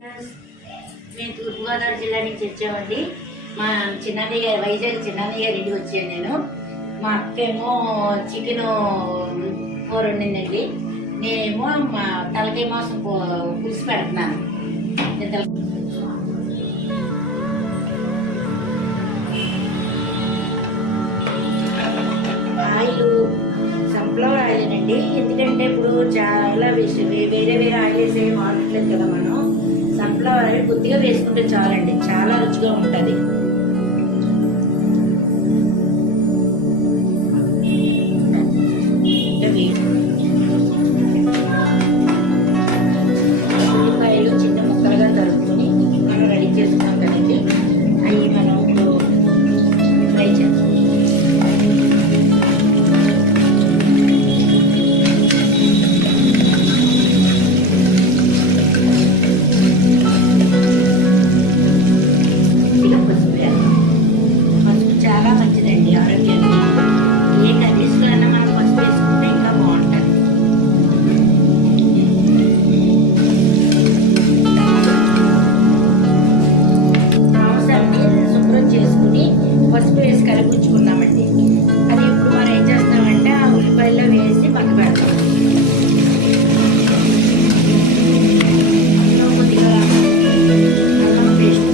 మేము తూర్పుగోదావరి జిల్లా నుంచి వచ్చామండి. మా చిన్నయ్య గారు వైజాగ్ చిన్నయ్య గారి ఇంటికి వచ్చాను నేను. మా అక్కేమో చికెన్ కూర వండిందండి. నేనేమో మా తలకాయ మాంసం పులుసు పెడుతున్నాను. ఆయిల్ సన్ఫ్లవర్ ఆయిల్ అండి. ఎందుకంటే ఇప్పుడు చాలా వేరే వేరే ఆయిల్ వేసే వాడట్లేదు కదా. మనం సన్ఫ్లవర్ ఆయిల్ కొద్దిగా వేసుకుంటే చాలండి, చాలా రుచిగా ఉంటుంది. ఉల్లిపాయలు చిన్న ముక్కలుగా తరుపుకొని మనం రెడీ చేసుకున్నాం కదండి, అవి మనం ఫ్రై చేస్తాం. చాలా మంచిదండి ఆరోగ్యానికి. ఏ కర్రీస్లో అయినా మనం పసుపు వేసుకుంటే ఇంకా బాగుంటుంది. మాంసాన్ని శుభ్రం చేసుకుని పసుపు వేసి కలిపించుకున్నామండి. అది ఇప్పుడు మనం ఏం చేస్తామంటే ఆ ఉల్లిపాయల్లో వేసి పక్క పెడతాం. కొద్దిగా అల్లం పేస్ట్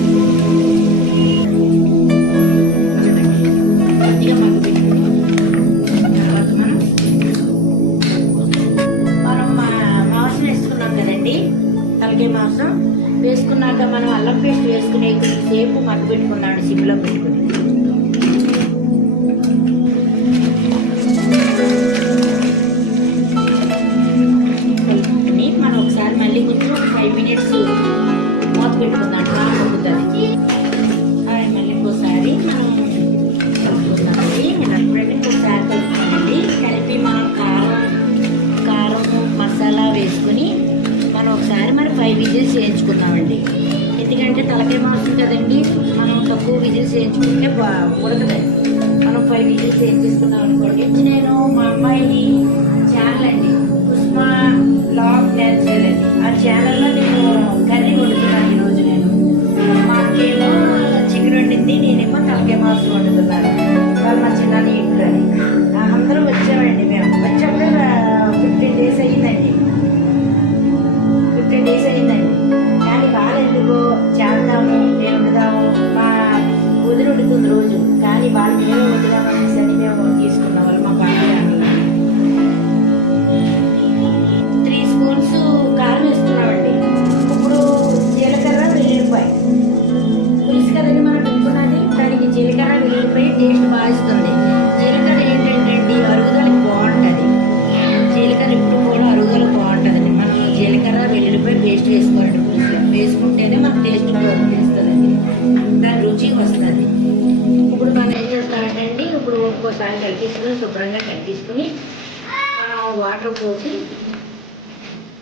తలకాయ మాంసం వేసుకున్నాక మనం అల్లం పేస్ట్ వేసుకుని కొద్దిసేపు మగ్గు పెట్టుకున్నాం సిమ్లో పెట్టుకుని. కలుపుకుని మనం ఒకసారి మళ్ళీ కొంచెం 5 minutes మూత పెట్టుకుందాం, మగ్గుతుంది. మళ్ళీ ఇంకోసారి మనం కలుపుకుందామండి. ఇంకోసారి కలుపుకోండి. కలిపి మనం కారం మసాలా వేసుకుని మనం ఒకసారి 5 విజిల్స్ వేయించుకుందామండి. ఎందుకంటే తలకాయ మాంసం కదండి, మనం తక్కువ విజిల్స్ వేయించుకుంటే ఉడకదండి. మనం 5 విజిల్స్ వేయించేసుకున్నాం అనుకోండి. నేను మా అమ్మాయిని ఛానల్ అండి ఉస్మా బ్లాగ్ న్యాచురల్ అండి, ఆ ఛానల్లో నేను కర్రీ వండుతున్నాను ఈరోజు. నేను మా అక్కేమో చికెన్ వండింది, నేనేమో తలకాయ మాంసం వండుతున్నాను. వాళ్ళు మా చిన్న ఇంట్లో అందరం వచ్చామండి. మేము వచ్చాక 15 days అయ్యిందండి. 15 days అయిందండి. కానీ బాగా ఎందుకో చేద్దాము, మేము వండుదాము. మా వదిలి వండుతుంది రోజు, కానీ వాళ్ళు మేము వండుదాము అనేసి అని మేము తీసుకున్నాం. వాళ్ళు మా బాగా 3 spoons కారం వేసుకున్నామండి. ఇప్పుడు జీలకర్ర వెల్లుల్లిపాయ పులుసు కదండి మనం పెట్టుకున్నది, దానికి జీలకర్ర వెల్లుల్లిపాయ టేస్ట్ బాగా ఇస్తుంది. జీలకర్ర ఏంటంటే అరుగుదలకి బాగుంటుంది. జీలకర్ర ఇప్పుడు కూడా అరుగుదలకు బాగుంటుందండి. మనం జీలకర్ర వెల్లుల్లిపాయ పేస్ట్ వేసుకోవాలండి. పులుసులో వేసుకుంటేనే మనకు టేస్ట్ వస్తుందండి, దాని రుచి వస్తుంది. ఇప్పుడు మనం ఏం చేస్తామంటే ఇప్పుడు ఒక్కోసారి కలిపేసుకుని శుభ్రంగా కలిపేసుకుని మనం వాటర్ పోసి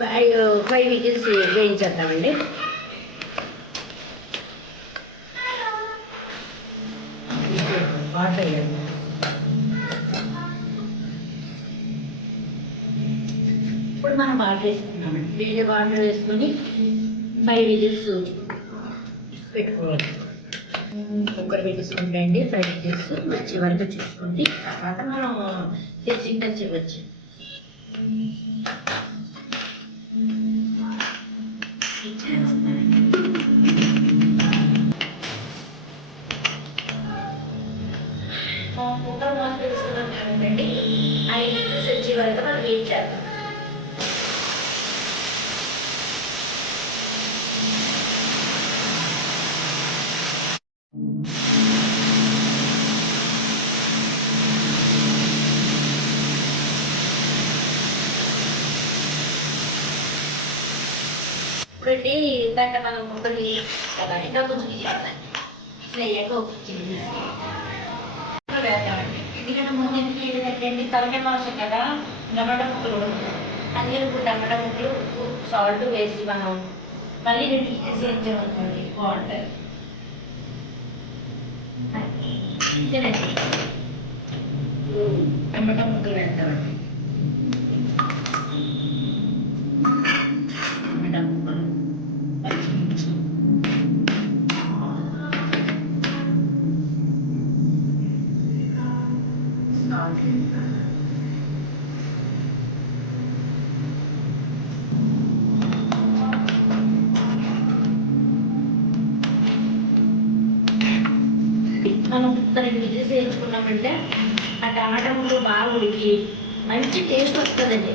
5 విజిల్స్ వేయించేద్దామండి. వాటర్ వేయాలి. ఇప్పుడు మనం వాటర్ వేసుకున్నామండి. వేరే వాటర్ వేసుకొని 5 విజిల్స్ పెట్టుకోవాలి. కుక్కర్ పెట్టేసుకుంటే అండి 5 విజిల్స్ వచ్చే వరకు చూసుకుంటే తర్వాత మనం టెస్టింగ్ చేయవచ్చు. కుక్కర్ మూత వేసుకున్నాం కాబట్టి 5 విజిల్స్ వచ్చే వరకు మనం వెయిట్ చేద్దాం. ఇప్పుడండి ఇందాక మనం ముక్కలు కదా, ఇంకా కొంచెం చేద్దాం. అయ్యాక వేద్దామండి. ఎందుకంటే ముందు ఎందుకు ఏంటంటే తలకాయ మాంసం కదా, టమాటా ముక్కలు అందుకే ఇప్పుడు టమాటా ముక్కలు ఉప్పు సాల్ట్ వేసి మనం మళ్ళీ 2 విజిల్స్ వేయించామనుకోండి బాగుంటుంది. అంతేనండి. టమాటా ముక్కలు వేస్తామండి. టమాటా ముక్కలు మనం 2 విజిల్స్ వేయించుకున్నామంటే ఆ టమాటా ముక్కలు బాగా ఉడికి మంచి టేస్ట్ వస్తుందండి.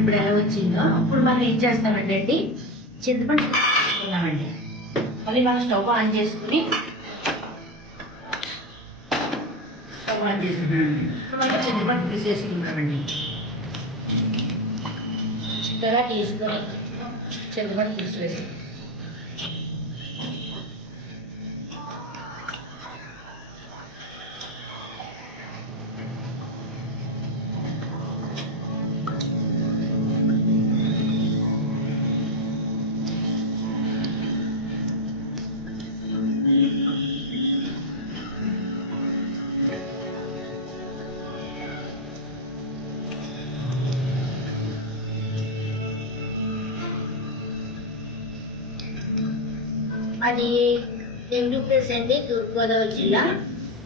ఇప్పుడు ఎలా వచ్చిందో అప్పుడు మనం ఏం చేస్తామంటే అండి, చింతపండు తీసుకున్నామండి. మళ్ళీ మనం స్టవ్ ఆన్ చేసుకుని మనం చింతపండు తీసేసుకుంటామండి. చిక్కగా తీసుకొని చింతపండు తీసివేసి అది నెగిటివ్ ప్లేస్ అండి, తూర్పుగోదావరి జిల్లా.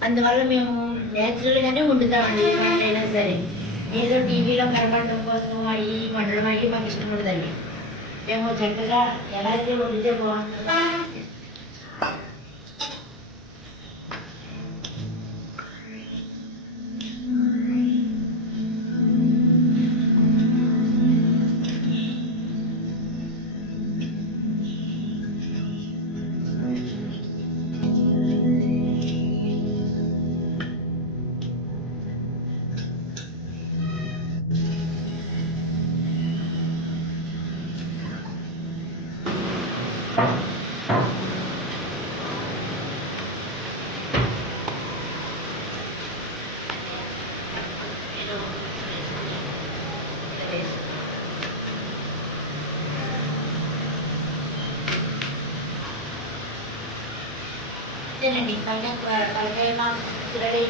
అందువల్ల మేము నేచురల్గానే వండుతామండి. ఎక్కడైనా సరే ఏదో టీవీలో కనపడడం కోసం అవి వండడం అవి మాకు ఇష్టం ఉండదండి. మేము చక్కగా ఎలా అయితే వండితే బాగుంటుందో ఇదేనండి. పైన పైన రెడీ